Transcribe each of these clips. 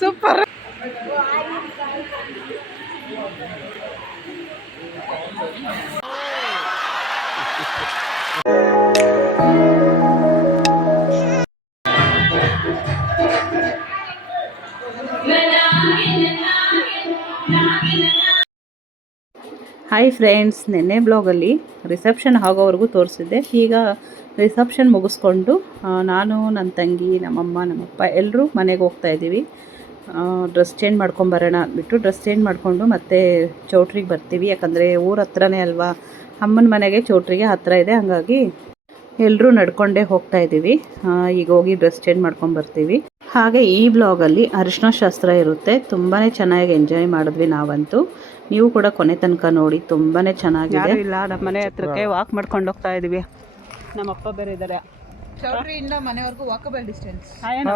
Super. Hi friends, ನೆನ್ನೆ ಬ್ಲಾಗಲ್ಲಿ reception ಆಗೋವರೆಗೂ ತೋರಿಸಿದ್ದೆ. ಈಗ ರಿಸೆಪ್ಷನ್ ಮುಗಿಸ್ಕೊಂಡು ನಾನು, ನನ್ನ ತಂಗಿ, ನಮ್ಮಮ್ಮ, ನಮ್ಮಪ್ಪ ಎಲ್ಲರೂ ಮನೆಗೆ ಹೋಗ್ತಾ ಇದ್ದೀವಿ. ಡ್ರೆಸ್ ಚೇಂಜ್ ಮಾಡ್ಕೊಂಬರೋಣ ಅಂದ್ಬಿಟ್ಟು ಡ್ರೆಸ್ ಚೇಂಜ್ ಮಾಡಿಕೊಂಡು ಮತ್ತೆ ಚೌಟ್ರಿಗೆ ಬರ್ತೀವಿ. ಯಾಕಂದರೆ ಊರ ಹತ್ರನೇ ಅಲ್ವಾ, ಅಮ್ಮನ ಮನೆಗೆ ಚೌಟ್ರಿಗೆ ಹತ್ತಿರ ಇದೆ. ಹಾಗಾಗಿ ಎಲ್ಲರೂ ನಡ್ಕೊಂಡೇ ಹೋಗ್ತಾ ಇದ್ದೀವಿ. ಈಗ ಹೋಗಿ ಡ್ರೆಸ್ ಚೇಂಜ್ ಮಾಡ್ಕೊಂಬರ್ತೀವಿ. ಹಾಗೆ ಈ ಬ್ಲಾಗಲ್ಲಿ ಅರಿಶಿನ ಶಾಸ್ತ್ರ ಇರುತ್ತೆ. ತುಂಬಾ ಚೆನ್ನಾಗಿ ಎಂಜಾಯ್ ಮಾಡಿದ್ವಿ ನಾವಂತೂ. ನೀವು ಕೂಡ ಕೊನೆ ತನಕ ನೋಡಿ, ತುಂಬಾ ಚೆನ್ನಾಗಿದೆ. ಇಲ್ಲ, ನಮ್ಮ ಮನೆ ಹತ್ರಕ್ಕೆ ವಾಕ್ ಮಾಡ್ಕೊಂಡು ಹೋಗ್ತಾ ಇದ್ದೀವಿ. ನಮ್ಮಪ್ಪ ಬೇರೆ ಇದ್ದಾರೆ. ಚೌಟ್ರಿಯಿಂದ ಮನೆವರೆಗೂ ವಾಕಬಲ್ ಡಿಸ್ಟೆನ್ಸ್. ಏನು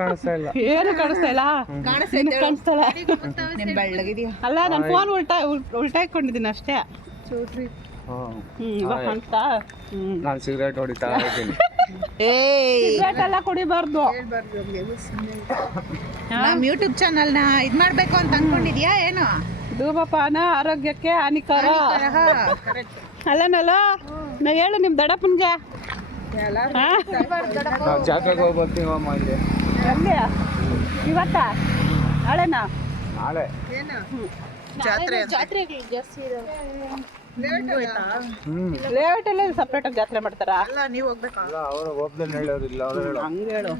ಕಾಣಿಸ್ತಾ ಇಲ್ಲ. ಬೆಳ್ಳಗಿದೆಯಾ? ಅಲ್ಲ, ನಾನು ಫೋನ್ ಉಲ್ಟಾ ಇಟ್ಕೊಂಡಿದ್ದೀನಿ ಅಷ್ಟೇ. ಚೌಟ್ರಿ ಇವಾಗ ಕಾಣಿಸ್ತಾ? ನಾನು ಸಿಗರೇಟ್ ಹೊಡಿತಾ ಇದ್ದೀನಿ. ಸಿಗರೇಟ್ ಎಲ್ಲ ಕುಡಿಬಾರ್ದು. ನಮ್ಮ ಯೂಟ್ಯೂಬ್ ಚಾನಲ್ನ ಇದು ಮಾಡಬೇಕು ಅಂತ ಅನ್ಕೊಂಡಿದ್ಯಾ ಏನು? ಧೂಮಪಾನ ಆರೋಗ್ಯಕ್ಕೆ ಹಾನಿಕಾರ. ಅಲ್ಲನಲ್ಲ, ನಾ ಹೇಳು ನಿಮ್ಮ ದಡಪ್ಪನ್ಗೆ. ಜಾತ್ರೆಗೆ ಹೋಗಿ ಬರ್ತೀವಿ ಅಮ್ಮ. ಇಲ್ಲಿ ಎಲ್ಲಿ? ಇವತ್ತ? ನಾಳೆನಾ? ನಾಳೆ ಜಾತ್ರೆ ಜಾಸ್ತಿ ಲೇಔಟ್ ಎಲ್ಲ ಸಪ್ರೇಟ್ ಆಗಿ ಜಾತ್ರೆ ಮಾಡ್ತಾರ? ಅಲ್ಲ, ನೀವು ಹೋಗ್ಬೇಕಲ್ಲ. ಅವರು ಒಬ್ಬದಲ್ಲಿ ಹೇಳೋರಿಲ್ಲ, ಅವ್ರು ಹೇಳೋ ಹಂಗೆ ಹೇಳು.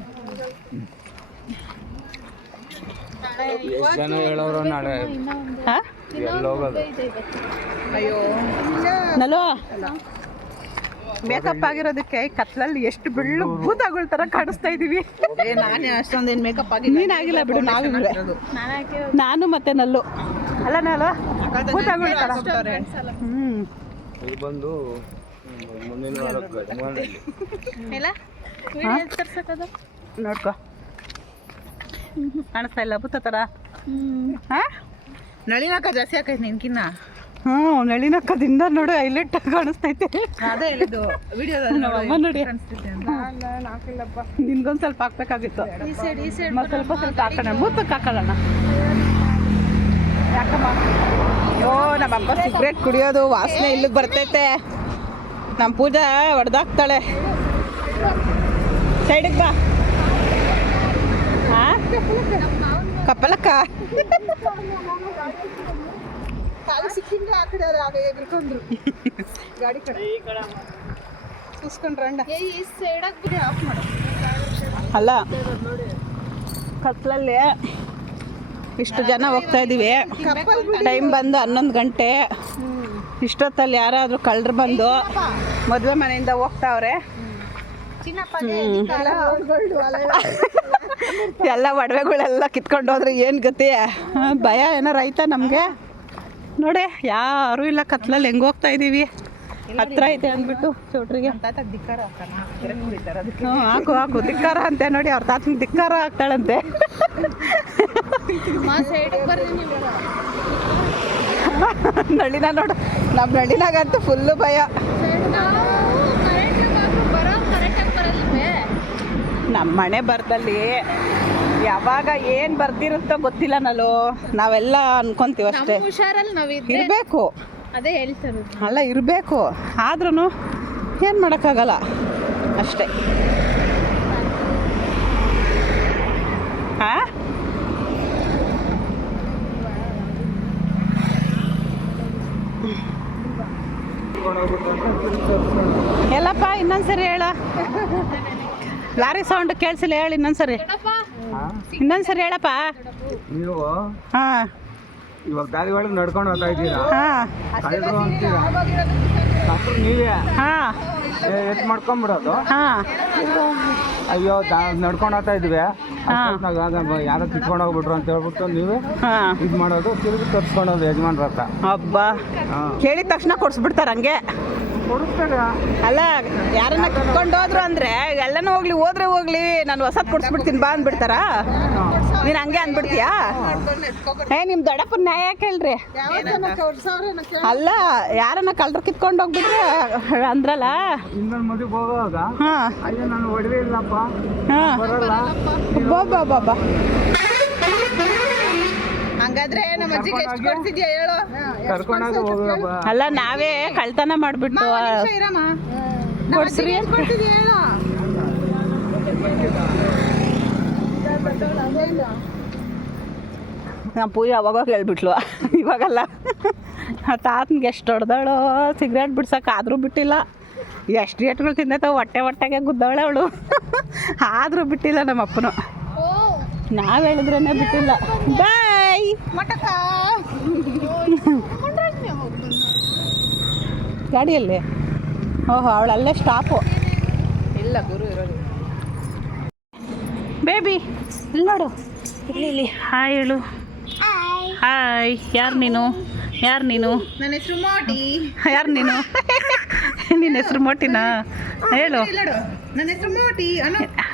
ಎಷ್ಟು ಜನ ಹೇಳೋರು ನಾಳೆ ಎಲ್ಲ ಹೋಗೋದು. ಅಯ್ಯೋ ನಲೋ, ಮೇಕಪ್ ಆಗಿರೋದಕ್ಕೆ ಕತ್ಲಲ್ಲಿ ಎಷ್ಟು ಬೆಳ್ಳು ಭೂತಗಳ ತರ ಕಾಣಿಸ್ತಾ ಇದೀವಿ. ನಾನೇ ಅಷ್ಟೊಂದೇನು ಮೇಕಪ್ ಆಗಿ. ನೀನಾಗಿಲ್ಲ ಬಿಡು, ನಾವಿಬ್ರೆ, ನಾನು ಮತ್ತೆ ನಲ್ಲು. ಅಲ್ಲ ನಲ್ಲ ಭೂತಗಳ ತರ. ಇದು ಬಂದು ಮುಂದಿನ ವಾರಕ್ಕೆ ನೋಡ್ಕೊ, ಕಾಣಿಸ್ತಾ ಇಲ್ಲ ಭೂತ ತರ. ನಳಿನಾಕ ಜಾಸ್ತಿ ಆಕೈತೆ ನಿನ್ಕಿನ್ನ. ನಳಿನಕ್ಕದಿಂದ ನೋಡು ಹೈಲೈಟ್ ಕಾಣಿಸ್ತೈತೆ. ಅದೇ ಹೇಳಿದ್ದು ವಿಡಿಯೋದಲ್ಲಿ. ನಮ್ಮಮ್ಮ ನೋಡಿ, ನಿನ್ಗೊಂದು ಸ್ವಲ್ಪ ಹಾಕ್ಬೇಕಾಗಿತ್ತು. ಸ್ವಲ್ಪ ಸ್ವಲ್ಪ ಹಾಕೋಣ, ಮೂತಕ್ಕೆ ಹಾಕೊಳ್ಳೋಣ. ಯಾಕಮ್ಮ? ಓ, ನಮ್ಮಪ್ಪ ಸಿಗರೇಟ್ ಕುಡಿಯೋದು ವಾಸನೆ ಇಲ್ಲಿಗೆ ಬರ್ತೈತೆ. ನಮ್ಮ ಪೂಜಾ ಹೊಡೆದಾಕ್ತಾಳೆ. ಸೈಡಿಗೆ ಬಾ. ಕಪ್ಪಲಕ್ಕ ಸಿಕ್ಕಿಂದ್ರೆ ಆ ಕಡೆ ಎಗ್ರಿಕೊಂಡ್ರು ಗಾಡಿ ಕಡೆ ಕೂಸ್ಕೊಂಡ್ರಂಡ. ಆಫ್ ಮಾಡು. ಅಲ್ಲ, ಕತ್ಲಲ್ಲಿ ಇಷ್ಟು ಜನ ಹೋಗ್ತಾ ಇದ್ದೀವಿ. ಟೈಮ್ ಬಂದು 11 ಗಂಟೆ. ಇಷ್ಟೊತ್ತಲ್ಲಿ ಯಾರಾದರೂ ಕಳ್ಳರು ಬಂದು ಮದುವೆ ಮನೆಯಿಂದ ಹೋಗ್ತಾವ್ರೆ. ಎಲ್ಲ ಒಡವೆಗಳೆಲ್ಲ ಕಿತ್ಕೊಂಡು ಹೋದ್ರೆ ಏನು ಗತಿ? ಭಯ ಏನಾರು ಆಯ್ತಾ ನಮಗೆ? ನೋಡಿ, ಯಾರೂ ಇಲ್ಲ ಕತ್ಲಲ್ಲಿ. ಹೆಂಗೆ ಹೋಗ್ತಾ ಇದ್ದೀವಿ, ಹತ್ರ ಐತೆ ಅಂದ್ಬಿಟ್ಟು ಚೌಟ್ರಿಗೆ. ಹಾಕು ಹಾಕು ಧಿಕ್ಕಾರ ಅಂತೆ. ನೋಡಿ, ಅವ್ರ ತಾತನ ಧಿಕ್ಕಾರ ಆಗ್ತಾಳಂತೆ. ನಳಿನ ನೋಡು, ನಮ್ಮ ನಳಿನಾಗಂತೂ ಫುಲ್ಲು ಭಯ. ನಮ್ಮ ಮನೆ ಬರ್ದಲ್ಲಿ ಯಾವಾಗ ಏನು ಬರ್ದಿರುತ್ತೋ ಗೊತ್ತಿಲ್ಲ. ನಾವೆಲ್ಲ ಅನ್ಕೊಂತೀವಿ ಅಷ್ಟೇ. ಇರಬೇಕು, ಅದೇ ಹೇಳ್ತಾರೆ. ಅಲ್ಲ, ಇರಬೇಕು. ಆದ್ರೂ ಏನು ಮಾಡೋಕ್ಕಾಗಲ್ಲ ಅಷ್ಟೇ. ಹಾಂ, ಎಲ್ಲಪ್ಪ ಇನ್ನೊಂದ್ಸರಿ ಹೇಳ. ಲಾರಿ ಸೌಂಡ್ ಕೇಳಿಸಿಲ್ಲ, ಹೇಳಿ ಇನ್ನೊಂದ್ಸರಿ. ಇನ್ನೊಂದ್ಸರಿ ಹೇಳಪ್ಪ. ನೀವು ಹಾಂ, ಇವಾಗ ದಾರಿ ಒಳಗೆ ನಡ್ಕೊಂಡು ಹೋಗ್ತಾ ಇದ್ದೀರಾ? ಹಾಂ, ನೀವೇ ಹಾಂ. ಎತ್ ಮಾಡ್ಕೊಂಬಿಡೋದು. ಹಾಂ ಅಯ್ಯೋ ನಡ್ಕೊಂಡು ಹೋಗ್ತಾ ಇದ್ವಿ, ಯಾರೋ ಕಿತ್ಕೊಂಡು ಹೋಗ್ಬಿಟ್ರು ಅಂತ ಹೇಳ್ಬಿಟ್ಟು ನೀವೇ ಹಾಂ ಇದು ಮಾಡೋದು, ತಿರುಗಿ ತರ್ಸ್ಕೊಳೋದು ಯಜಮಾನ್ರ ಹತ್ರ. ಹಬ್ಬ ಕೇಳಿದ ತಕ್ಷಣ ಕೊಡ್ಸ್ಬಿಡ್ತಾರ ಹಂಗೆ. ಕೊಡಿಸ್ತಾರೆ. ಅಲ್ಲ ಯಾರನ್ನ ಕಿತ್ಕೊಂಡು ಹೋದ್ರು ಅಂದರೆ ಎಲ್ಲನೂ ಹೋದ್ರೆ ಹೋಗ್ಲಿ ನಾನು ಹೊಸದು ಕೊಡಿಸ್ಬಿಡ್ತೀನಿ ಬಾ ಅಂದ್ಬಿಡ್ತಾರಾ? ನೀನು ಹಂಗೆ ಅಂದ್ಬಿಡ್ತೀಯಾ? ನಿಮ್ಮ ದೊಡ್ಡಪ್ಪನ ನ್ಯಾಯ ಯಾಕೆ ಹೇಳ್ರಿ? ಅಲ್ಲ ಯಾರನ್ನ ಕಳ್ರು ಕಿತ್ಕೊಂಡು ಹೋಗ್ಬಿಟ್ರೆ ಅಂದ್ರಲ್ಲ. ಇನ್ನೊಂದು ಮದುವೆಗೆ ಹೋಗುವಾಗ ಹಾಂ ಅಯ್ಯೋ ನಾನು ಒಡವೆ ಇಲ್ಲಪ್ಪ ಹಾಂ ಬರಲ್ಲ ಬಾಬಾ ಹಂಗಾದ್ರೆ ನಮ್ಮ ಅಜ್ಜಿಗೆ ಎಷ್ಟು ಕೊಡ್ತಿದ್ಯಾ ಹೇಳು? ಕರ್ಕೊಂಡಾಗ ಹೋಗಪ್ಪ. ಅಲ್ಲ ನಾವೇ ಕಳ್ತನ ಮಾಡ್ಬಿಟ್ಟು ಕೊಡ್ಸ್ರಿ ಹೇಳು. ನಮ್ಮ ಪೂಜೆ ಅವಾಗ ಹೇಳ್ಬಿಟ್ಲು, ಇವಾಗಲ್ಲ. ತಾತನಿಗೆ ಎಷ್ಟು ಹೊಡೆದವಳು ಸಿಗರೇಟ್ ಬಿಡ್ಸಕ್ಕೆ, ಆದರೂ ಬಿಟ್ಟಿಲ್ಲ. ಎಷ್ಟು ಏಟ್ಗಳು ತಿಂದೈತವ ಹೊಟ್ಟೆಗೆ ಗುದ್ದವಳೆ ಅವಳು, ಆದರೂ ಬಿಟ್ಟಿಲ್ಲ ನಮ್ಮ ಅಪ್ಪನು. ನಾವು ಹೇಳಿದ್ರೇ ಬಿಟ್ಟಿಲ್ಲ. ಬಾಯ್ ಮಟಕ ಗಾಡಿಯಲ್ಲಿ. ಓಹೋ ಅವಳಲ್ಲೇ ಸ್ಟಾಪು. ಇಲ್ಲ ಗುರು ಇರೋದು. ಬೇಬಿ ಇಲ್ಲಿ ನೋಡು, ಇಲ್ಲಿ ಹಾಯ್ ಹೇಳು. ಹಾಯ್. ಯಾರು ನೀನು? ನನ್ನ ಹೆಸರು ಮೋಟಿ. ಯಾರು ನೀನು? ನಿನ್ನ ಹೆಸರು ಮೋಟಿನಾ? ಹೇಳು. ನನ್ನ ಹೆಸರು ಮೋಟಿ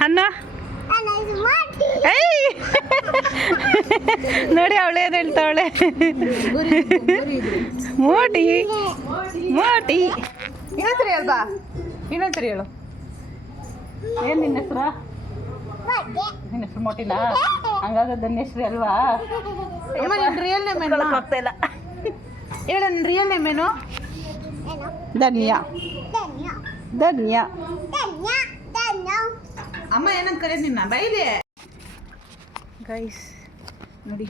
ಅನ್ನ. ಏಯ್ ನೋಡಿ ಅವಳೇ ಹೇಳ್ತಾವಳೆ, ಮೋಟಿ ಮೋಟಿ. ಇನ್ನೊಂದ್ಸರಿ ಅಲ್ವಾ? ಇನ್ನೊಂದ್ಸರಿ ಹೇಳು. ಏನು ನಿನ್ನ ಹೆಸರು? ನಿನ್ನ ಹೆಸರು ಮೋಟಿನಾ? ಹಂಗಾದ್ರೆ ಧನ್ಯಶ್ರೀ ಅಲ್ವಾ? ನಿನ್ನ ರಿಯಲ್ ನೇಮ್ ಏನು? ಆಗ್ತಾ ಇಲ್ಲ. ಹೇಳು ನನ್ನ ರಿಯಲ್ ನೇಮ್ ಏನು? ಧನ್ಯ. ಧನ್ಯ. ಅಮ್ಮ ಏನಂತ ಕರೆಯೋದು ನಿನ್ನ ಬೈಲಿ? ಗೈಸ್ ನೋಡಿ,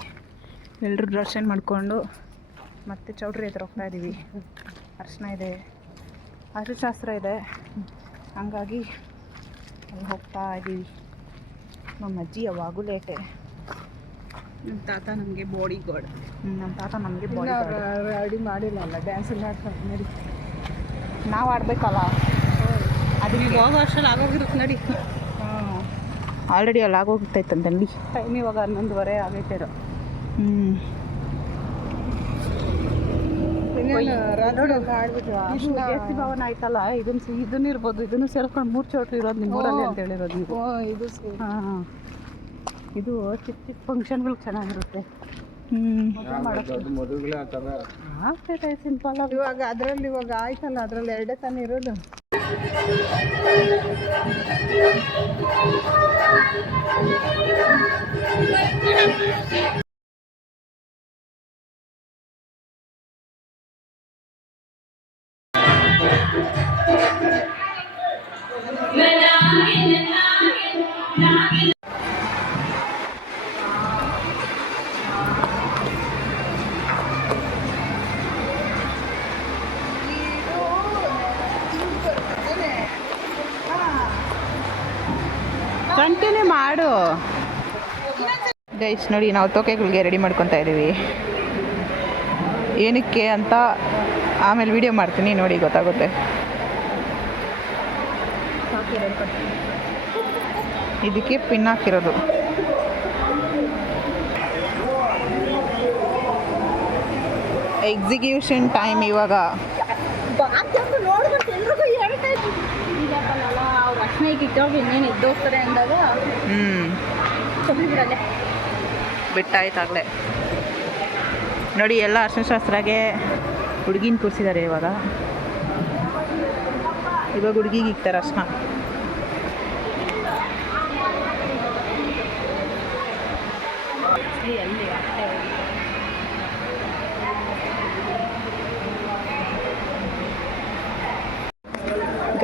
ಎಲ್ಲರೂ ದರ್ಶನ ಮಾಡಿಕೊಂಡು ಮತ್ತೆ ಚೌಟ್ರಿ ಹತ್ರ ಹೋಗ್ತಾ ಇದ್ದೀವಿ. ಅರ್ಶಿನ ಇದೆ, ಅರಿಶಾಸ್ತ್ರ ಇದೆ, ಹಂಗಾಗಿ ಅಲ್ಲಿ ಹೋಗ್ತಾ ಇದ್ದೀವಿ. ನಮ್ಮ ಅಜ್ಜಿ ಯಾವಾಗೂ ಲೇಟೆ. ನಮ್ಮ ತಾತ ನಮಗೆ ಬಾಡಿ ಗಾರ್ಡ್. ನಮ್ಮ ತಾತ ನಮಗೆ ಬಾಡಿ ಗಾರ್ಡ್. ರೆಡಿ ಮಾಡಿಲ್ಲ ಅಲ್ಲ, ಡ್ಯಾನ್ಸ್ ಎಲ್ಲ ಆಡ್ಕೊಂಡು ನಡಿ. ನಾವು ಆಡಬೇಕಲ್ಲ, ಅದು ಹೋಗೋ ಅಷ್ಟರಲ್ಲಿ ಆಗೋಗಿರುತ್ತೆ ನಡಿ. ಆಲ್ರೆಡಿ ಅಲ್ಲಿ ಆಗೋಗ್ತೈತಂತ ನಡಿ. ಟೈಮ್ ಇವಾಗ 11:30 ಆಗೈತೆ ಇರೋ. ಜಾಸ್ತಿ ಭವನ ಆಯ್ತಲ್ಲ, ಇದನ್ನ ಇರ್ಬೋದು, ಇದನ್ನು ಸೇರ್ಕೊಂಡು 3 ಚೌಟ್ರಿ ಇರೋದು ನಿಮ್ಮೂರಲ್ಲಿ ಅಂತ ಹೇಳಿರೋದು ನೀವು. ಹಾಂ ಇದು ಚಿಕ್ಕ ಚಿಕ್ಕ ಫಂಕ್ಷನ್ಗಳು ಚೆನ್ನಾಗಿರುತ್ತೆ. ಮದುವೆಗಳೇ ಆ ಥರ ಆಗ್ತೈತೆ ಸಿಂಪಲ್ ಆಗಿ. ಇವಾಗ ಆಯ್ತಲ್ಲ, ಅದ್ರಲ್ಲಿ 2 ತಾನೇ ಇರೋದು. ಕಂಟಿನ್ಯೂ ಮಾಡು. ಗೈಸ್ ನೋಡಿ, ನಾವು ತೋಕೆಗಳಿಗೆ ರೆಡಿ ಮಾಡ್ಕೊತಾ ಇದ್ದೀವಿ. ಏನಕ್ಕೆ ಅಂತ ಆಮೇಲೆ ವಿಡಿಯೋ ಮಾಡ್ತೀನಿ, ನೋಡಿ ಗೊತ್ತಾಗುತ್ತೆ. ಇದಕ್ಕೆ ಪಿನ್ ಹಾಕಿರೋದು. ಎಕ್ಸಿಕ್ಯೂಷನ್ ಟೈಮ್ ಇವಾಗ. ಅವ್ರು ಅಷ್ಟೇ ಕಿಟ್ಟೋಗಿ ಇನ್ನೇನು ಎದ್ದೋಗ್ತಾರೆ ಅಂದಾಗ ಬಿಡಲ್ಲೇ ಬಿಟ್ಟಾಯ್ತಾಗಲೇ. ನೋಡಿ ಎಲ್ಲ ಅರ್ಶನಶಾಸ್ತ್ರಗೆ ಹುಡುಗಿನ ಕೂರಿಸಿದ್ದಾರೆ. ಇವಾಗ ಹುಡುಗಿಗೆ ಇಕ್ತಾರೆ ಅರ್ಶನ.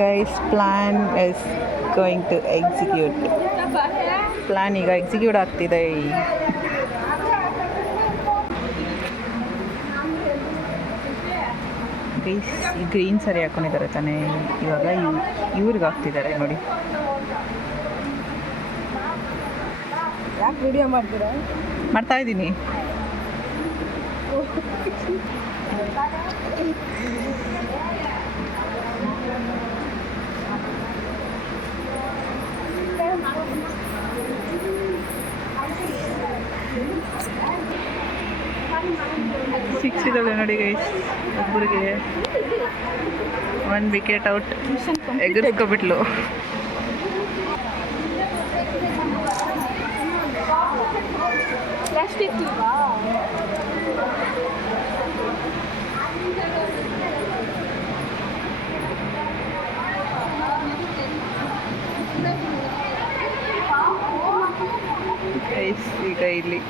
Guys, plan is going to execute. Plan ಈಗ ಎಕ್ಸಿಕ್ಯೂಟ್ ಆಗ್ತಿದೆ. ಗೈಸ್, ಈ ಗ್ರೀನ್ ಸರಿ ಹಾಕೊಂಡಿದ್ದಾರೆ ತಾನೇ, ಇವಾಗ ಇವ್ರಿಗೆ ಹಾಕ್ತಿದ್ದಾರೆ ನೋಡಿ. ಯಾಕೆ ವಿಡಿಯೋ ಮಾಡ್ತೀರಾ? ಮಾಡ್ತಾ ಇದ್ದೀನಿ. ಖುಷಿದಳೆ ನೋಡಿ ಗೈಸ್. ಒಬ್ಬರಿಗೆ 1 ವಿಕೆಟ್ ಔಟ್, ಎಗರ್ಸ್ಕೊಬಿಟ್ಲು. ಗೈಸ್ ಈಗ ಇಲ್ಲಿ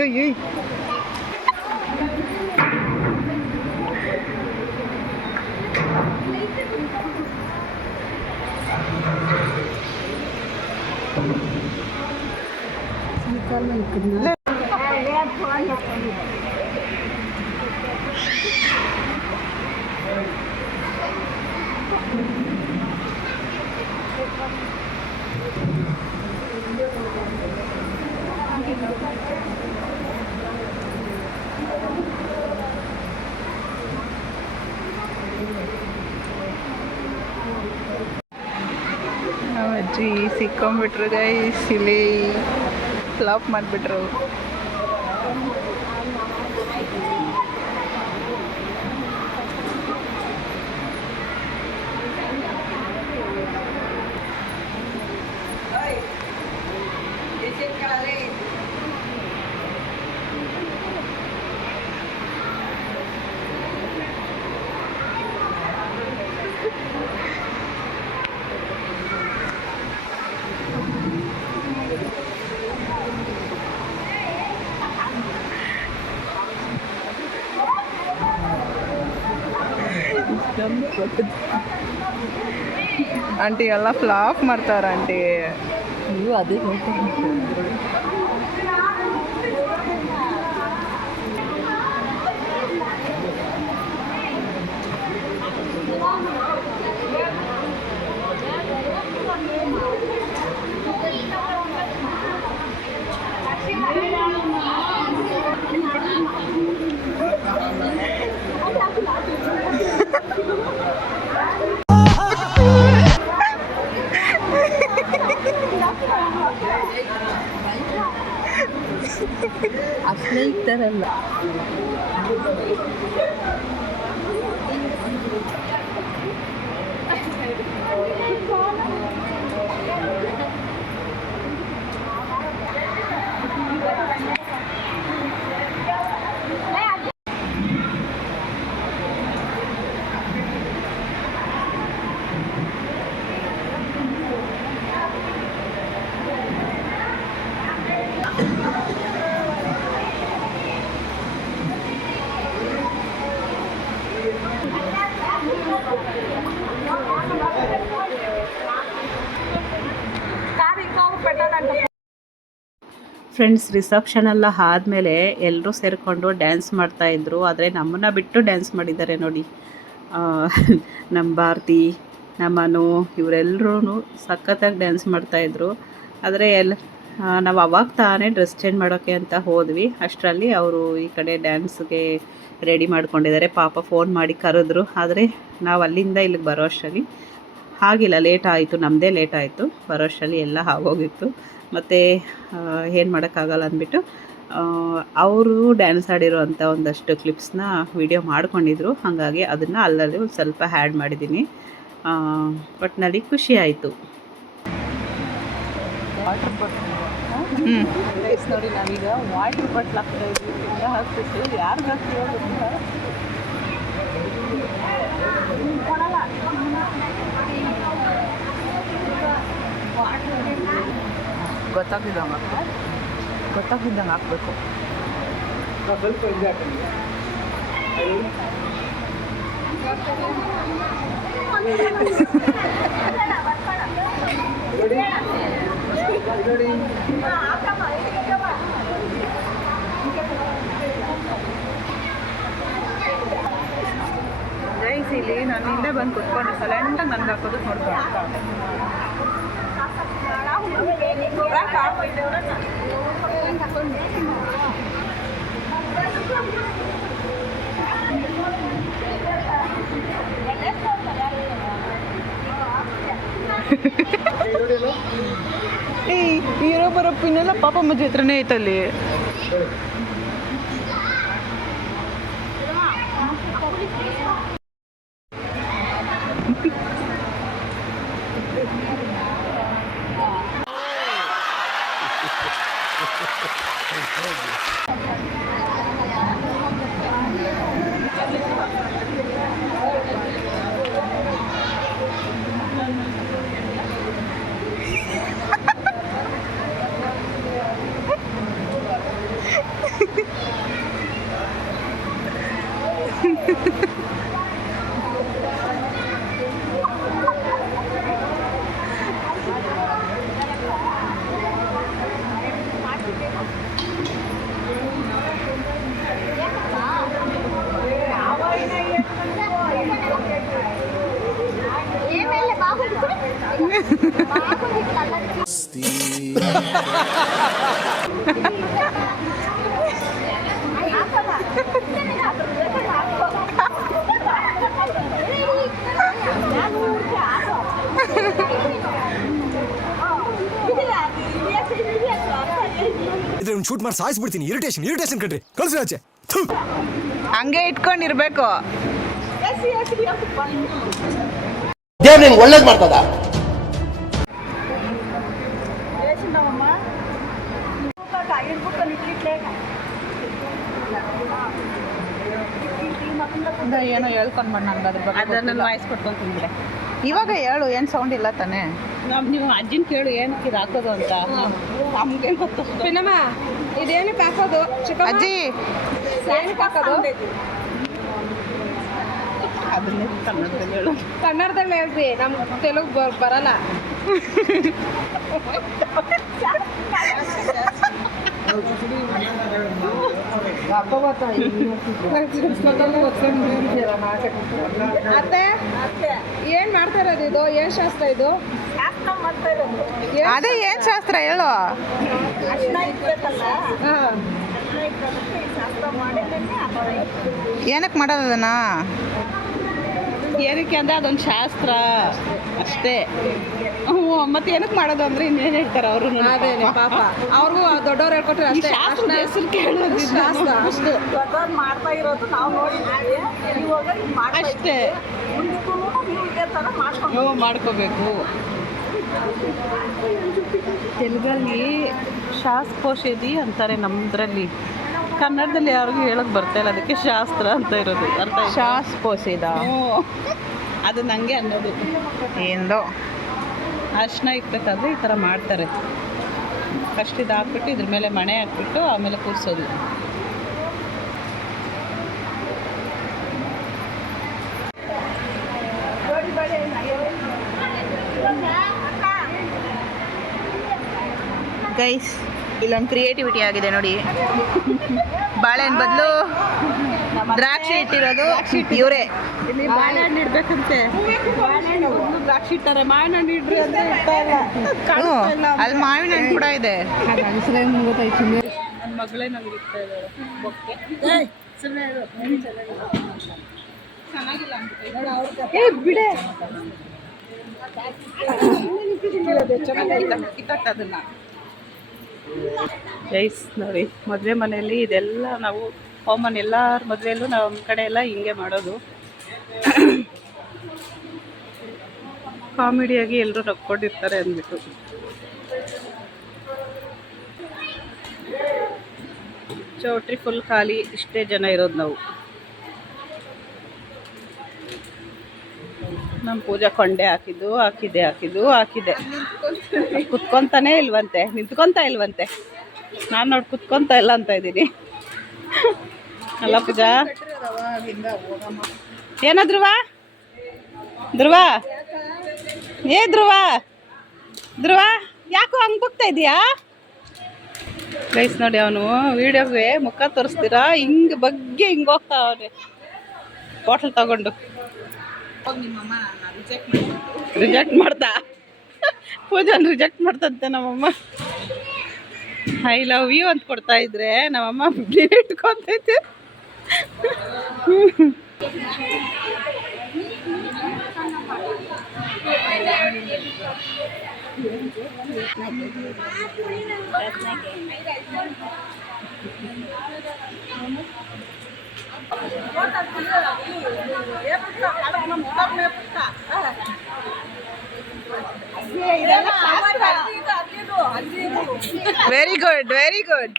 ಏಯ್ ನಮ್ಮ ಅಜ್ಜಿ ಸಿಕ್ಕೊಂಬಿಟ್ರು ಗೈಸ್, ಇಲ್ಲಿ ಫ್ಲಾಪ್ ಮಾಡಿಬಿಟ್ರು. ಆಂಟಿ ಎಲ್ಲ ಫ್ಲಾಪ್ ಮಾಡ್ತಾರ ಆಂಟಿ. ನೀವು ಅದೇ ಅಷ್ಟೇ ಇರ್ತಾರಲ್ಲ. ಫ್ರೆಂಡ್ಸ್, ರಿಸೆಪ್ಷನ್ ಎಲ್ಲ ಆದಮೇಲೆ ಎಲ್ಲರೂ ಸೇರಿಕೊಂಡು ಡ್ಯಾನ್ಸ್ ಮಾಡ್ತಾಯಿದ್ರು. ಆದರೆ ನಮ್ಮನ್ನು ಬಿಟ್ಟು ಡ್ಯಾನ್ಸ್ ಮಾಡಿದ್ದಾರೆ ನೋಡಿ. ನಮ್ಮ ಭಾರತಿ, ನಮ್ಮ ಅನು ಇವರೆಲ್ಲರೂ ಸಖತ್ತಾಗಿ ಡ್ಯಾನ್ಸ್ ಮಾಡ್ತಾಯಿದ್ರು. ಆದರೆ ನಾವು ಅವಾಗ ತಾನೇ ಡ್ರೆಸ್ ಚೇಂಜ್ ಮಾಡೋಕ್ಕೆ ಅಂತ ಹೋದ್ವಿ. ಅಷ್ಟರಲ್ಲಿ ಅವರು ಈ ಕಡೆ ಡ್ಯಾನ್ಸ್ಗೆ ರೆಡಿ ಮಾಡ್ಕೊಂಡಿದ್ದಾರೆ. ಪಾಪ ಫೋನ್ ಮಾಡಿ ಕರೆದ್ರು. ಆದರೆ ನಾವು ಅಲ್ಲಿಂದ ಇಲ್ಲಿಗೆ ಬರೋ ಅಷ್ಟರಲ್ಲಿ ಆಗಿಲ್ಲ, ಲೇಟ್ ಆಯಿತು, ನಮ್ಮದೇ ಲೇಟ್ ಆಯಿತು. ಬರೋ ಅಷ್ಟರಲ್ಲಿ ಎಲ್ಲ ಆಗೋಗಿತ್ತು. ಮತ್ತು ಏನು ಮಾಡೋಕ್ಕಾಗಲ್ಲ ಅಂದ್ಬಿಟ್ಟು ಅವರು ಡ್ಯಾನ್ಸ್ ಆಡಿರೋವಂಥ ಒಂದಷ್ಟು ಕ್ಲಿಪ್ಸ್ನ ವಿಡಿಯೋ ಮಾಡ್ಕೊಂಡಿದ್ರು. ಹಾಗಾಗಿ ಅದನ್ನು ಅಲ್ಲಲ್ಲಿ ಒಂದು ಸ್ವಲ್ಪ ಹ್ಯಾಡ್ ಮಾಡಿದ್ದೀನಿ. ಒಟ್ಟಿನಲ್ಲಿ ಖುಷಿ ಆಯಿತು. ವಾಟರ್ ಬಾಟ್ಲ್ ನೋಡಿ, ನಾವೀಗ ವಾಟರ್ ಬಾಟ್ಲ್ ಹಾಕ್ತಾ ಇದ್ವಿ. ತುಂಬ ಹಾಕ್ಬಿಟ್ಟು ಯಾರಿಗೆ ಹಾಕ್ತೀವಿ ಗೊತ್ತಾಗ್ತಿದ್ದಂಗೆ ಹಾಕಬೇಕು. ಗೈಸ್, ಇಲ್ಲಿ ನಾನು ಹಿಂದೆ ಬಂದು ಕುತ್ಕೊಂಡು ಸೈಲೆಂಟಾಗಿ ನನಗೆ ಹಾಕೋದಕ್ಕೆ ನೋಡ್ಕೊಂಡು ಹೀರೋ ಬರೋ ಪಿನ್ನೆಲ್ಲ ಪಾಪಮ್ಮ ಹತ್ರನೇ ಐತಲ್ಲಿ. ಶೂಟ್ ಮಾಡಿ ಸಾಯಿಸ್ಬಿಡ್ತೀನಿ. ಇರಿಟೇಷನ್ ಕಣ್ರಿ, ಕಳ್ಸಿ ಆಚೆ. ಹಂಗೆ ಇಟ್ಕೊಂಡಿರ್ಬೇಕು. ದೇವ್ರು ನಿಂಗೆ ಒಳ್ಳೇದು ಮಾಡ್ತದ. ಏನೋ ಹೇಳ್ಕೊಂಡ್ ಬಣ್ಣ ಅದನ್ನು ವಾಯ್ಸ್ ಕೊಟ್ಕೊಂಡು ತಿಂದ್ರೆ ಇವಾಗ ಹೇಳು, ಏನು ಸೌಂಡ್ ಇಲ್ಲ ತಾನೆ. ನೀವು ಅಜ್ಜಿನ ಕೇಳು ಏನಕ್ಕೆ ಇದು ಹಾಕೋದು ಅಂತ. ನಮ್ಗೆ ಗೊತ್ತು. ಚಿನ್ನಮ್ಮ ಇದೇನಕ್ಕೆ ಹಾಕೋದು? ಅಜ್ಜಿ ಏನಕ್ಕೆ ಹಾಕೋದು? ಅದನ್ನೇ ಕನ್ನಡದಲ್ಲಿ ಹೇಳು. ಕನ್ನಡದಲ್ಲಿ ಹೇಳ್ರಿ, ನಮ್ಗೆ ತೆಲುಗು ಬರಲ್ಲ. ಅತ್ತೆ ಏನ್ ಮಾಡ್ತಾ ಇರೋದು? ಇದು ಏನ್ ಶಾಸ್ತ್ರ ಇದು? ಅದೇ ಏನ್ ಶಾಸ್ತ್ರ ಹೇಳು. ಏನಕ್ಕೆ ಮಾಡೋದು ಅದನ್ನ? ಏನಕ್ಕೆ ಅಂದ್ರೆ ಅದೊಂದು ಶಾಸ್ತ್ರ ಅಷ್ಟೇ. ಮತ್ತೆ ಏನಕ್ಕೆ ಮಾಡೋದು ಅಂದ್ರೆ ಇನ್ನೇನು ಹೇಳ್ತಾರೆ ಅವರು. ಅದೇನೆ ಪಾಪ, ಅವ್ರಿಗೂ ದೊಡ್ಡವ್ರು ಹೇಳ್ಕೊಟ್ರೆ ಅಷ್ಟೇ. ಶಾಸ್ತ್ರದ ಹೆಸರು ಕೇಳೋದು ಶಾಸ್ತ್ರ ಅಷ್ಟೇ. ಮಾಡ್ತಾ ಇರೋದು ನಾವು ನೋಡಿದ್ದೀವಿ. ಇವಾಗ ಅಷ್ಟೇ ಮುಂದಕ್ಕೂ ನೀವು ಇದೇ ಥರ ಮಾಡ್ಕೊಂಡು ನೀವು ಮಾಡ್ಕೋಬೇಕು. ತೆಲುಗಲ್ಲಿ ಶಾಸ್ತ್ರೋಷಧಿ ಅಂತಾರೆ, ನಮ್ಮದ್ರಲ್ಲಿ ಕನ್ನಡದಲ್ಲಿ ಯಾರಿಗೂ ಹೇಳಕ್ ಬರ್ತಾ ಇಲ್ಲ. ಅದಕ್ಕೆ ಶಾಸ್ತ್ರ ಅಂತ ಇರೋದು. ಅರ್ಥ ಆಯ್ತಾ? ಶಾಸ್ ಪೋಸಿದ ಅದು ನನಗೆ ಅನ್ನೋದು. ఏందో ಅರ್ಶಿನ ಇಕ್ಬೇಕಾದ್ರೆ ಈ ಥರ ಮಾಡ್ತಾರೆ. ಫಸ್ಟ್ ಇದು ಹಾಕ್ಬಿಟ್ಟು ಇದ್ರ ಮೇಲೆ ಮಣೆ ಹಾಕ್ಬಿಟ್ಟು ಆಮೇಲೆ ಕೂರಿಸೋದು. ಗೈಸ್, ಇಲ್ಲೊಂದು ಕ್ರಿಯೇಟಿವಿಟಿ ಆಗಿದೆ ನೋಡಿ. ಬಾಳೆಹಣ್ಣು ಬದಲು ದ್ರಾಕ್ಷಿ ಇಟ್ಟಿರೋದು ಇವರೇ. ಇಲ್ಲಿ ಬಾಳೆಹಣ್ಣು ಇಡ್ಬೇಕಂತೆ. ಬಾಳೆಹಣ್ಣು ಬದಲು ದ್ರಾಕ್ಷಿ ಇಟ್ಟಾರೆ. ಮಾವಿನಹಣ್ಣು ಇಡ್ರಿ ಅಂದ್ರೆ ಇಡ್ತಾ ಇಲ್ಲ. ಕಾಣಿಸ್ತಾ ಇಲ್ಲ. ಅಲ್ಲಿ ಮಾವಿನ ಹಣ್ಣು ಕೂಡ ಇದೆ. ನನ್ನ ಮಗಳೇ ನನಗೆ ಇಡ್ತಾ ಇದ್ದಾಳೆ ಬೊಕ್ಕೆ. ಚೆನ್ನಾಗಿಲ್ಲ ಅಂದ್ಬಿಟ್ಟು. ಏ ಬಿಡೆ, ಅದನ್ನ ಗೈಸ್ ನೋಡಿ, ಮದುವೆ ಮನೆಯಲ್ಲಿ ಇದೆಲ್ಲ ನಾವು ಕಾಮನ್. ಎಲ್ಲರ ಮದುವೆಯಲ್ಲೂ ನಮ್ಮ ಕಡೆ ಎಲ್ಲ ಹಿಂಗೆ ಮಾಡೋದು. ಕಾಮಿಡಿಯಾಗಿ ಎಲ್ಲರೂ ನಕ್ಕೊಂಡಿರ್ತಾರೆ ಅಂದ್ಬಿಟ್ಟು. ಚೌಟ್ರಿ ಫುಲ್ ಖಾಲಿ, ಇಷ್ಟೇ ಜನ ಇರೋದು ನಾವು. ನಮ್ಮ ಪೂಜಾ ಕೊಂಡೆ ಹಾಕಿದೆ. ಕುತ್ಕೊಂತಾನೇ ಇಲ್ವಂತೆ, ನಿಂತ್ಕೊಂತ ಇಲ್ವಂತೆ. ನಾನು ನೋಡಿ ಕುತ್ಕೊಂತ ಇಲ್ಲ ಅಂತ ಇದ್ದೀನಿ. ಅಲ್ಲ ಪೂಜಾ, ಏನ ಧ್ರುವ ಏ ಧ್ರುವ ಯಾಕೋ ಹಂಗೆ ಹೋಗ್ತಾ ಇದೀಯಾ? ಗೈಸ್ ನೋಡಿ, ಅವನು ವಿಡಿಯೋಗೆ ಮುಖ ತೋರಿಸ್ತೀರಾ ಹಿಂಗೆ ಬಗ್ಗೆ ಹಿಂಗೆ ಹೋಗ್ತಾ ಅವನೇ ಬಾಟಲ್ ತಗೊಂಡು. ರಿಜೆಕ್ಟ್ ಮಾಡ್ತಾ ಪೂಜಾನ ರಿಜೆಕ್ಟ್ ಮಾಡ್ತಂತೆ ನಮ್ಮಮ್ಮ. ಐ ಲವ್ ಯು ಅಂತ ಕೊಡ್ತಾ ಇದ್ರೆ ನಮ್ಮಮ್ಮ ಇಟ್ಕೊಂತೈತೆ. Very good very good.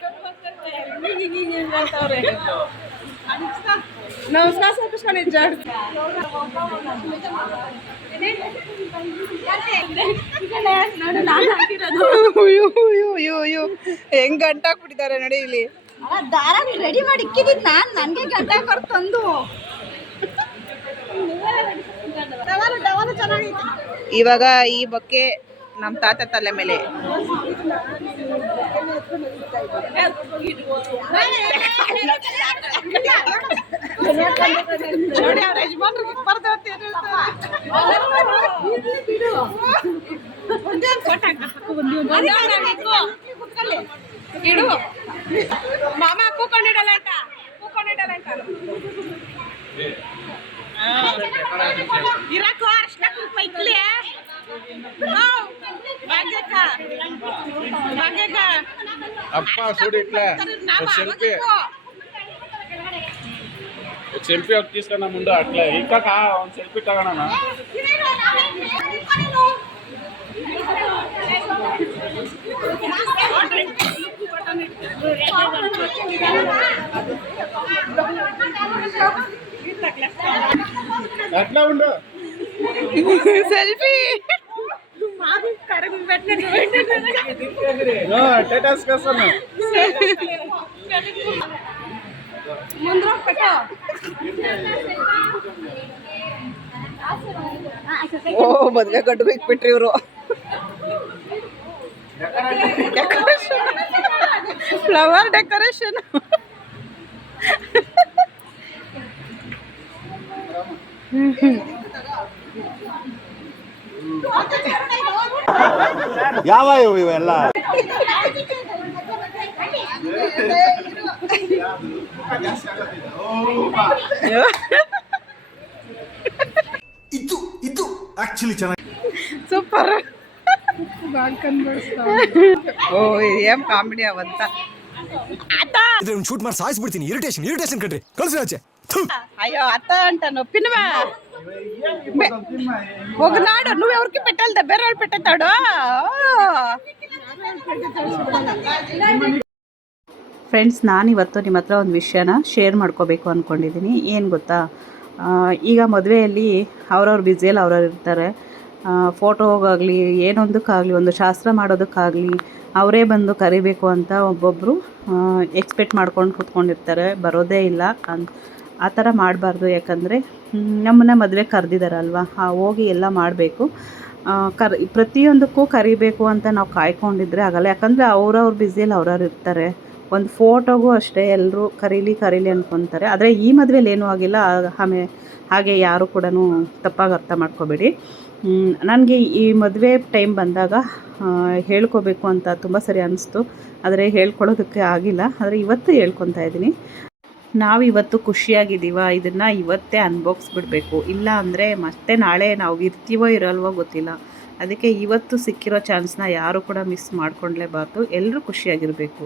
ನಮಸ್ಕಾರ ಸರ್ ಜಾಡ್ ಹೆಂಗ್ ಗಂಟಾಕ್ಬಿಟ್ಟಿದ್ದಾರೆ ನೋಡಿ ಇಲ್ಲಿ. ದಾರ ರೆಡಿ ಮಾಡಿ ಇಕ್ಕಿದ್ದೀನಿ ನಾನು, ನನಗೆ ಗಂಟೆ ತಂದು. ಇವಾಗ ಈ ಬೊಕ್ಕೆ ನಮ್ಮ ತಾತ ತಲೆ ಮೇಲೆ. ನೋಡಿ ಅವ್ರ ಯಜಮಾನ್ರಿಗೆ ಇಡು ಮಾಮ ಕೂಕೊಂಡಿಡಲ್ಲ ಅಂತ ಇರಕ್ಕೋ ಅರ್ಶನ ಕುಂಕುಮ ಇಕ್ಲಿ ಅಪ್ಪ ಸುಡಿಟ್ಲೆ ಸೆಲ್ಫಿ ಹೋಗಿ తీసుకున్నా ముందు అట్లే ఇంకా ಒಂದು ಸೆಲ್ಫಿ ತಗೋಣ. అట్లా ఉండు సెల్ఫీ స్టేటస్ కోసం ಓ ಮದ್ವೆ ಗಡ್ಡು ಇಕ್ಬಿಟ್ರಿ ಇವರು. Flower decoration. ಯಾವ ಇವೆಲ್ಲ ಇದು ಆಕ್ಚುಲಿ ಚೆನ್ನಾಗಿ ಸೂಪರ್. ಓ ಏನ್ ಕಾಮಿಡಿ ಅವಂತ. ಶೂಟ್ ಮಾಡಿ ಸಾಯಿಸ್ಬಿಡ್ತೀನಿ. ಇರಿಟೇಷನ್ ಕಣ್ರಿ, ಕಳ್ಸಿ ಆಚೆ. అయ్యో అత్త అంటాను పిన్నవా ఒకనాడు నువ్వు ఎవరికి పెట్టాలి ಬೇರೆ వాళ్ళు పెట్టేస్తాడు. ಫ್ರೆಂಡ್ಸ್, ನಾನಿವತ್ತು ನಿಮ್ಮ ಹತ್ರ ಒಂದು ವಿಷಯನ ಶೇರ್ ಮಾಡ್ಕೋಬೇಕು ಅಂದ್ಕೊಂಡಿದ್ದೀನಿ. ಏನು ಗೊತ್ತಾ, ಈಗ ಮದುವೆಯಲ್ಲಿ ಅವ್ರವ್ರ ಬ್ಯುಸಿಯಲ್ಲಿ ಅವ್ರವ್ರು ಇರ್ತಾರೆ. ಫೋಟೋಗಾಗಲಿ ಏನೊಂದಕ್ಕಾಗಲಿ, ಒಂದು ಶಾಸ್ತ್ರ ಮಾಡೋದಕ್ಕಾಗಲಿ ಅವರೇ ಬಂದು ಕರಿಬೇಕು ಅಂತ ಒಬ್ಬೊಬ್ಬರು ಎಕ್ಸ್ಪೆಕ್ಟ್ ಮಾಡ್ಕೊಂಡು ಕೂತ್ಕೊಂಡಿರ್ತಾರೆ, ಬರೋದೇ ಇಲ್ಲ ಆ ಥರ ಮಾಡಬಾರ್ದು. ಯಾಕಂದರೆ ನಮ್ಮನ್ನ ಮದುವೆ ಕರೆದಿದ್ದಾರಲ್ವ, ಹೋಗಿ ಎಲ್ಲ ಮಾಡಬೇಕು. ಪ್ರತಿಯೊಂದಕ್ಕೂ ಕರಿಬೇಕು ಅಂತ ನಾವು ಕಾಯ್ಕೊಂಡಿದ್ರೆ ಆಗಲ್ಲ. ಯಾಕಂದರೆ ಅವ್ರವ್ರ ಬ್ಯುಸಿಯಲ್ಲಿ ಅವ್ರವ್ರು ಇರ್ತಾರೆ. ಒಂದು ಫೋಟೋಗೂ ಅಷ್ಟೇ ಎಲ್ಲರೂ ಕರೀಲಿ ಅಂದ್ಕೊತಾರೆ. ಆದರೆ ಈ ಮದುವೆಲಿ ಏನೂ ಆಗಿಲ್ಲ. ಹಾಗೆ ಯಾರು ಕೂಡ ತಪ್ಪಾಗಿ ಅರ್ಥ ಮಾಡ್ಕೋಬೇಡಿ. ನನಗೆ ಈ ಮದುವೆ ಟೈಮ್ ಬಂದಾಗ ಹೇಳ್ಕೋಬೇಕು ಅಂತ ತುಂಬ ಸರಿ ಅನ್ನಿಸ್ತು, ಆದರೆ ಹೇಳ್ಕೊಳ್ಳೋದಕ್ಕೆ ಆಗಿಲ್ಲ. ಆದರೆ ಇವತ್ತು ಹೇಳ್ಕೊತಾ ಇದ್ದೀನಿ. ನಾವಿವತ್ತು ಖುಷಿಯಾಗಿದ್ದೀವ, ಇದನ್ನು ಇವತ್ತೇ ಅನ್ಬಾಕ್ಸ್ ಬಿಡಬೇಕು. ಇಲ್ಲ ಅಂದರೆ ಮತ್ತೆ ನಾಳೆ ನಾವು ಇರ್ತೀವೋ ಇರಲ್ವೋ ಗೊತ್ತಿಲ್ಲ. ಅದಕ್ಕೆ ಇವತ್ತು ಸಿಕ್ಕಿರೋ ಚಾನ್ಸ್ನ ಯಾರು ಕೂಡ ಮಿಸ್ ಮಾಡ್ಕೊಳ್ಲೇಬಾರ್ದು. ಎಲ್ಲರೂ ಖುಷಿಯಾಗಿರಬೇಕು.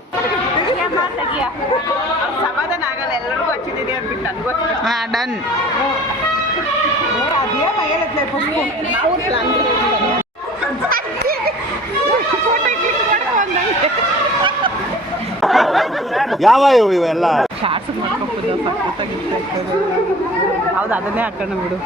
ಸಮಾಧಾನ ಆಗಲ್ಲ, ಎಲ್ಲರಿಗೂ ಹಚ್ಚಿದ್ದೀನಿ ಅಂದ್ಬಿಟ್ಟು ನನಗೂ ಡನ್. ಯಾವ ಇವೆಲ್ಲ ಶಾರ್ಟ್ಸ್ ಮಾಡ್ಕೊಬೋದು, ಸಕ್ಕತ್ತಾಗಿರ್ತದೆ. ಹೌದು, ಅದನ್ನೇ ಹಾಕೋಣ ಬಿಡು.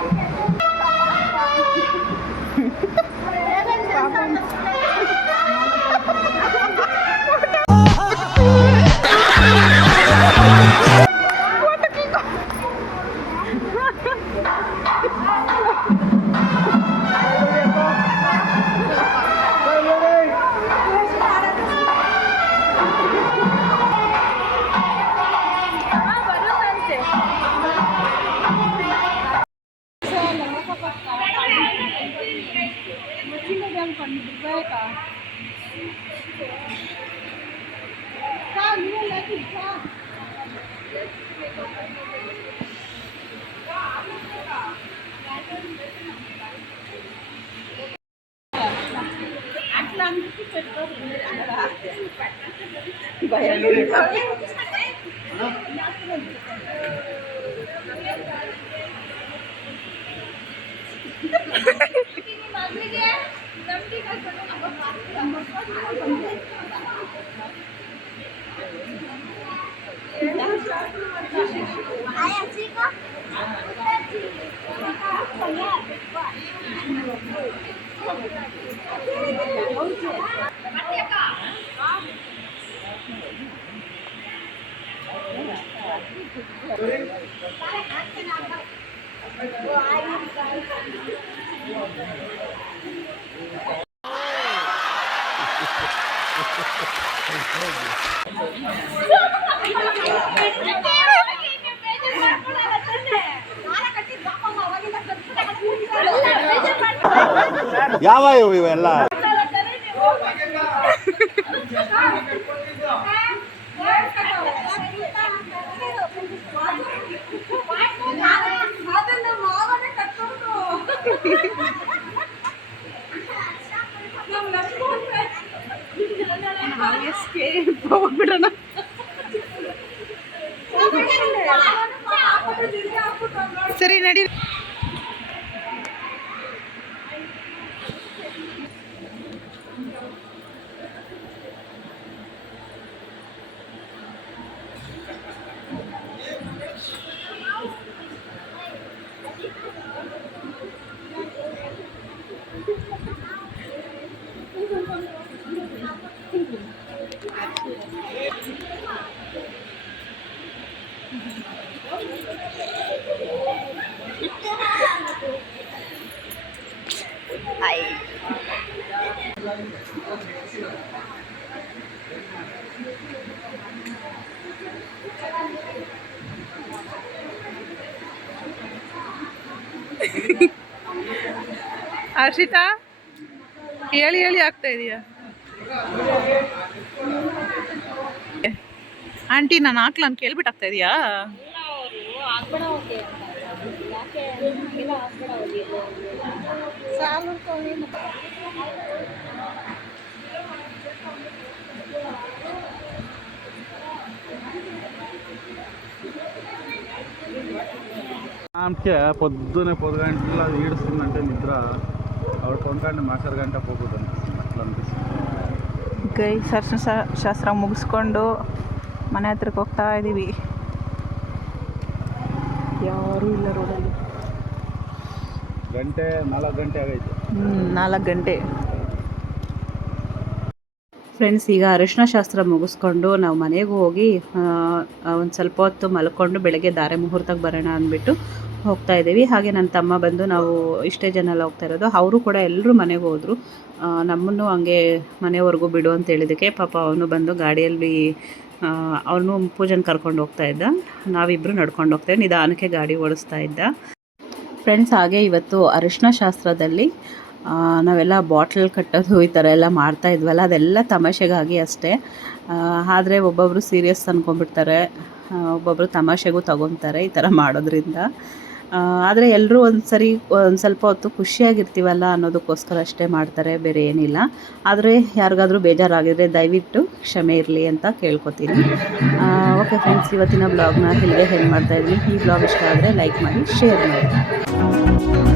ಯಾವ ಇವೆಲ್ಲ ಹೋಗ್ಬಿಡೋಣ. ಸರಿ ನಡಿ. ಹರ್ಷಿತಾ ಹೇಳಿ ಹೇಳಿ ಆಗ್ತಾ ಇದೆಯಾ? ಆಂಟಿ ನಾನು ಹಾಕ್ಲ ಅಂತ ಕೇಳ್ಬಿಟ್ಟು ಆಗ್ತಾ ಇದೆಯಾ? ఆమెకి పొద్దునే 10 గంటల ఈడుస్తుందంటే నిద్ర ఆవిడ 10 గంట మాసర్ గంట పోకూడదు అనిపిస్తుంది, అట్లా అనిపిస్తుంది. ಗೈ ಶಾಸ್ತ್ರ ಮುಗಿಸ್ಕೊಂಡು ಮನೆ ಹತ್ರಕ್ಕೆ ಹೋಗ್ತಾ ಇದ್ದೀವಿ. ಯಾರೂ ಇಲ್ಲ ರೋಡಲ್ಲಿ. 4 ಗಂಟೆ ಆಗೈತೆ. 4 ಗಂಟೆ. ಫ್ರೆಂಡ್ಸ್, ಈಗ ಅರಿಶಿನ ಶಾಸ್ತ್ರ ಮುಗಿಸ್ಕೊಂಡು ನಾವು ಮನೆಗೆ ಹೋಗಿ ಒಂದು ಸ್ವಲ್ಪ ಹೊತ್ತು ಮಲ್ಕೊಂಡು ಬೆಳಗ್ಗೆ ಧಾರೆ ಮುಹೂರ್ತಕ್ಕೆ ಬರೋಣ ಅಂದ್ಬಿಟ್ಟು ಹೋಗ್ತಾ ಇದ್ದೀವಿ. ಹಾಗೆ ನನ್ನ ತಮ್ಮ ಬಂದು ನಾವು ಇಷ್ಟೇ ಜನ ಎಲ್ಲ ಹೋಗ್ತಾ ಇರೋದು. ಅವರು ಕೂಡ ಎಲ್ಲರೂ ಮನೆಗೆ ಹೋದರು. ನಮ್ಮನ್ನು ಹಂಗೆ ಮನೆವರೆಗೂ ಬಿಡು ಅಂತ ಹೇಳಿದ್ದಕ್ಕೆ ಪಾಪ ಅವನು ಬಂದು ಗಾಡಿಯಲ್ಲಿ ಅವನು ಪೂಜೆನ ಕರ್ಕೊಂಡು ಹೋಗ್ತಾ ಇದ್ದ. ನಾವಿಬ್ಬರು ನಡ್ಕೊಂಡು ಹೋಗ್ತೇವೆ, ನಿಧಾನಕ್ಕೆ ಗಾಡಿ ಓಡಿಸ್ತಾ ಇದ್ದ. ಫ್ರೆಂಡ್ಸ್, ಹಾಗೆ ಇವತ್ತು ಅರಿಶಿನ ಶಾಸ್ತ್ರದಲ್ಲಿ ನಾವೆಲ್ಲ ಬಾಟ್ಲ್ ಕಟ್ಟೋದು ಈ ಥರ ಎಲ್ಲ ಮಾಡ್ತಾ ಇದ್ವಲ್ಲ, ಅದೆಲ್ಲ ತಮಾಷೆಗಾಗಿ ಅಷ್ಟೇ. ಆದರೆ ಒಬ್ಬೊಬ್ಬರು ಸೀರಿಯಸ್ ಅಂದ್ಕೊಂಡ್ಬಿಡ್ತಾರೆ, ಒಬ್ಬೊಬ್ಬರು ತಮಾಷೆಗೂ ತಗೊತಾರೆ ಈ ಥರ ಮಾಡೋದ್ರಿಂದ. ಆದರೆ ಎಲ್ಲರೂ ಒಂದು ಸ್ವಲ್ಪ ಹೊತ್ತು ಖುಷಿಯಾಗಿರ್ತೀವಲ್ಲ ಅನ್ನೋದಕ್ಕೋಸ್ಕರ ಅಷ್ಟೇ ಮಾಡ್ತಾರೆ, ಬೇರೆ ಏನಿಲ್ಲ. ಆದರೆ ಯಾರಿಗಾದರೂ ಬೇಜಾರಾಗಿದ್ರೆ ದಯವಿಟ್ಟು ಕ್ಷಮೆ ಇರಲಿ ಅಂತ ಕೇಳ್ಕೊತೀನಿ. ಓಕೆ ಫ್ರೆಂಡ್ಸ್, ಇವತ್ತಿನ ಬ್ಲಾಗ್ನ ಇಲ್ಲಿಗೆ ಹೆಂಗೆ ಮಾಡ್ತಾಯಿದ್ದೀನಿ. ಈ ಬ್ಲಾಗ್ ಇಷ್ಟ ಆದರೆ ಲೈಕ್ ಮಾಡಿ, ಶೇರ್ ಮಾಡಿ.